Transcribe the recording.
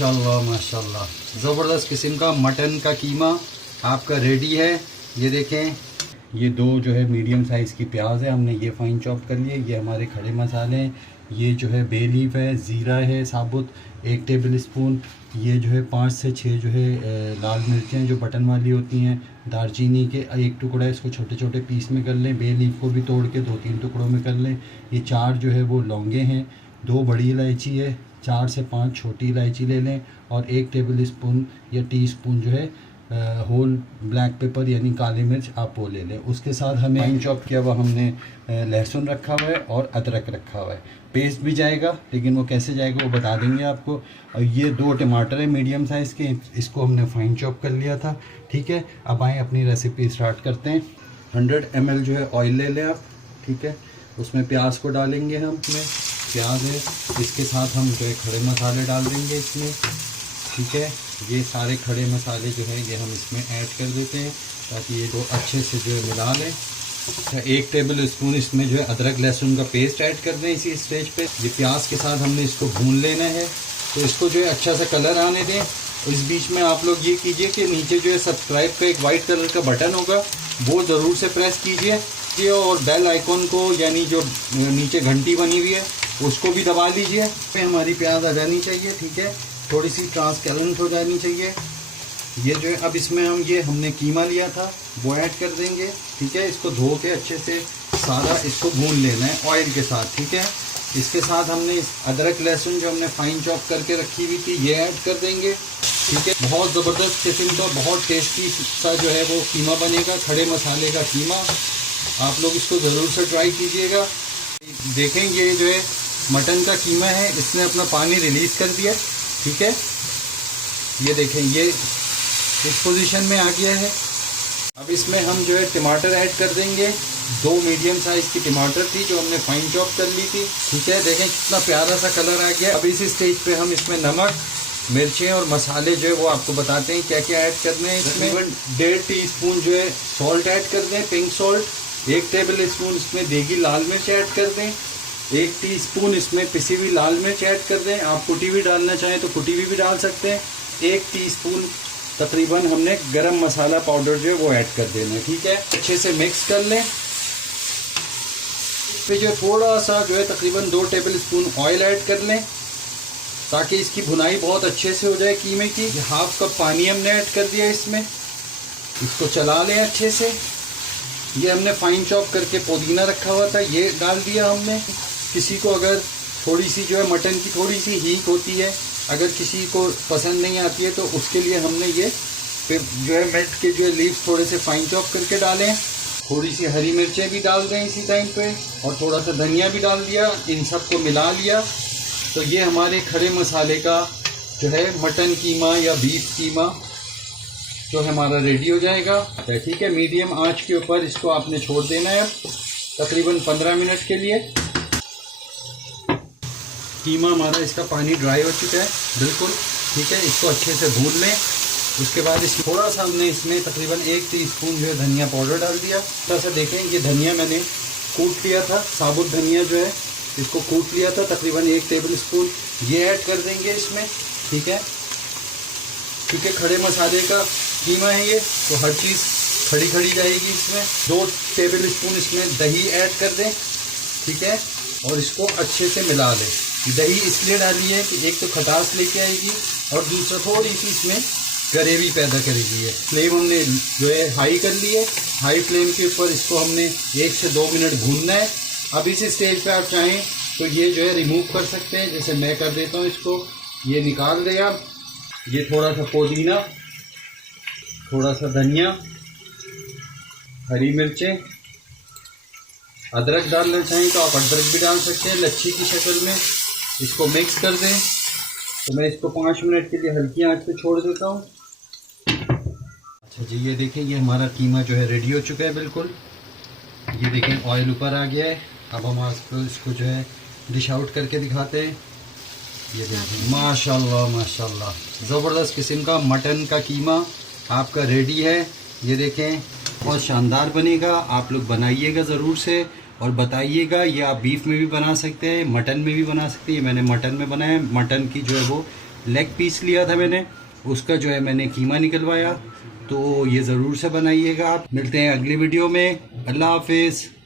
माशाल्लाह माशाल्लाह, ज़बरदस्त किस्म का मटन का कीमा आपका रेडी है। ये देखें, ये दो जो है मीडियम साइज़ की प्याज है, हमने ये फ़ाइन चॉप कर लिए। ये हमारे खड़े मसाले हैं, ये जो है बे लीफ है, ज़ीरा है साबुत 1 टेबल स्पून। ये जो है 5 से 6 जो है लाल मिर्चें जो बटन वाली होती हैं। दालचीनी के 1 टुकड़ा, इसको छोटे छोटे पीस में कर लें। बे लीफ को भी तोड़ के 2-3 टुकड़ों में कर लें। ये 4 जो है वो लौंगे हैं, 2 बड़ी इलायची है, 4 से 5 छोटी इलायची ले लें और 1 टेबल स्पून या टी स्पून जो है होल ब्लैक पेपर यानी काली मिर्च आप वो ले लें। उसके साथ हमें फाइन चॉप किया हुआ हमने लहसुन रखा हुआ है और अदरक रखा हुआ है। पेस्ट भी जाएगा, लेकिन वो कैसे जाएगा वो बता देंगे आपको। और ये 2 टमाटर है मीडियम साइज़ के, इसको हमने फाइन चॉप कर लिया था। ठीक है, अब आए अपनी रेसिपी स्टार्ट करते हैं। 100 ml जो है ऑयल ले लें आप। ठीक है, उसमें प्याज को डालेंगे हम। इसमें प्याज है, इसके साथ हम जो है खड़े मसाले डाल देंगे इसमें। ठीक है, ये सारे खड़े मसाले जो है ये हम इसमें ऐड कर देते हैं ताकि ये दो अच्छे से जो है मिला लें। 1 टेबल स्पून इसमें जो है अदरक लहसुन का पेस्ट ऐड कर दें इसी स्टेज पे। ये प्याज के साथ हमने इसको भून लेना है, तो इसको जो है अच्छा सा कलर आने दें। इस बीच में आप लोग ये कीजिए कि नीचे जो है सब्सक्राइब का एक वाइट कलर का बटन होगा, वो ज़रूर से प्रेस कीजिए और बेल आइकॉन को यानी जो नीचे घंटी बनी हुई है उसको भी दबा लीजिए। पे हमारी प्याज आ जानी चाहिए। ठीक है, थोड़ी सी ट्रांसपेरेंट हो जानी चाहिए। ये जो है अब इसमें हम ये हमने कीमा लिया था वो ऐड कर देंगे। ठीक है, इसको धो के अच्छे से सारा इसको भून लेना है ऑयल के साथ। ठीक है, इसके साथ हमने इस अदरक लहसुन जो हमने फाइन चॉप करके रखी हुई थी ये ऐड कर देंगे। ठीक है, बहुत ज़बरदस्त किस्म का बहुत टेस्टी सा जो है वो कीमा बनेगा, खड़े मसाले का कीमा। आप लोग इसको ज़रूर से ट्राई कीजिएगा। देखें, ये जो है मटन का कीमा है, इसने अपना पानी रिलीज़ कर दिया। ठीक है, ये देखें ये इस पोजीशन में आ गया है। अब इसमें हम जो है टमाटर ऐड कर देंगे। 2 मीडियम साइज़ की टमाटर थी जो हमने फाइन चॉप कर ली थी। ठीक है, देखें कितना प्यारा सा कलर आ गया। अब इस स्टेज पे हम इसमें नमक, मिर्चें और मसाले जो है वो आपको बताते हैं क्या क्या ऐड करने हैं। इसमें 1.5 टीस्पून जो है सॉल्ट ऐड कर दें, पिंक सॉल्ट। 1 टेबल स्पून इसमें देगी लाल मिर्च ऐड कर दें। 1 टीस्पून इसमें पिसी हुई लाल मिर्च ऐड कर दें। आप कुटी हुई डालना चाहें तो कुटी हुई भी डाल सकते हैं। 1 टीस्पून तकरीबन हमने गरम मसाला पाउडर जो है वो ऐड कर देना है। ठीक है, अच्छे से मिक्स कर लें। फिर जो थोड़ा सा जो है तकरीबन 2 टेबल स्पून ऑयल ऐड कर लें ताकि इसकी भुनाई बहुत अच्छे से हो जाए कीमे की। 1/2 कप पानी हमने ऐड कर दिया इसमें। इसको चला लें अच्छे से। ये हमने फाइन चॉप करके पुदीना रखा हुआ था ये डाल दिया हमने। किसी को अगर थोड़ी सी जो है मटन की थोड़ी सी हीट होती है, अगर किसी को पसंद नहीं आती है तो उसके लिए हमने ये फिर जो है मिर्च के जो है लीव्स थोड़े से फाइन चॉप करके डालें। थोड़ी सी हरी मिर्चें भी डाल दें इसी टाइम पे और थोड़ा सा धनिया भी डाल दिया। इन सबको मिला लिया तो ये हमारे खड़े मसाले का जो है मटन कीमा या बीफ कीमा जो हमारा रेडी हो जाएगा। ठीक है, मीडियम आंच के ऊपर इसको आपने छोड़ देना है तकरीबन 15 मिनट के लिए। कीमा हमारा इसका पानी ड्राई हो चुका है बिल्कुल। ठीक है, इसको अच्छे से भून लें। उसके बाद इसमें थोड़ा सा हमने इसमें तकरीबन 1 टीस्पून जो है धनिया पाउडर डाल दिया। थोड़ा सा देखें, ये धनिया मैंने कूट लिया था, साबुत धनिया जो है इसको कूट लिया था तकरीबन 1 टेबल स्पून ये ऐड कर देंगे इसमें। ठीक है, क्योंकि खड़े मसाले का कीमा है ये तो हर चीज़ खड़ी खड़ी जाएगी इसमें। 2 टेबल स्पून इसमें दही ऐड कर दें। ठीक है, और इसको अच्छे से मिला लें। दही इसलिए डाली है कि एक तो खटास लेके आएगी और दूसरा थोड़ी सी इसमें ग्रेवी पैदा करेगी। ये फ्लेम हमने जो है हाई कर ली है। हाई फ्लेम के ऊपर इसको हमने 1 से 2 मिनट भूनना है। अब इस स्टेज पे आप चाहें तो ये जो है रिमूव कर सकते हैं, जैसे मैं कर देता हूँ। इसको ये निकाल दें आप। ये थोड़ा सा पुदीना, थोड़ा सा धनिया, हरी मिर्चें, अदरक डालना चाहें तो आप अदरक भी डाल सकते हैं लच्छी की शक्ल में। इसको मिक्स कर दें। तो मैं इसको 5 मिनट के लिए हल्की आंच पे छोड़ देता हूँ। अच्छा जी, ये देखें ये हमारा कीमा जो है रेडी हो चुका है बिल्कुल। ये देखें ऑयल ऊपर आ गया है। अब हम आपको इसको जो है डिश आउट करके दिखाते हैं। ये देखें, माशाल्लाह माशाल्लाह, ज़बरदस्त किस्म का मटन का कीमा आपका रेडी है। ये देखें बहुत शानदार बनेगा। आप लोग बनाइएगा ज़रूर से और बताइएगा। ये आप बीफ में भी बना सकते हैं, मटन में भी बना सकते हैं। ये मैंने मटन में बनाया है। मटन की जो है वो लेग पीस लिया था मैंने, उसका जो है मैंने कीमा निकलवाया। तो ये ज़रूर से बनाइएगा आप। मिलते हैं अगली वीडियो में। अल्लाह हाफिज़।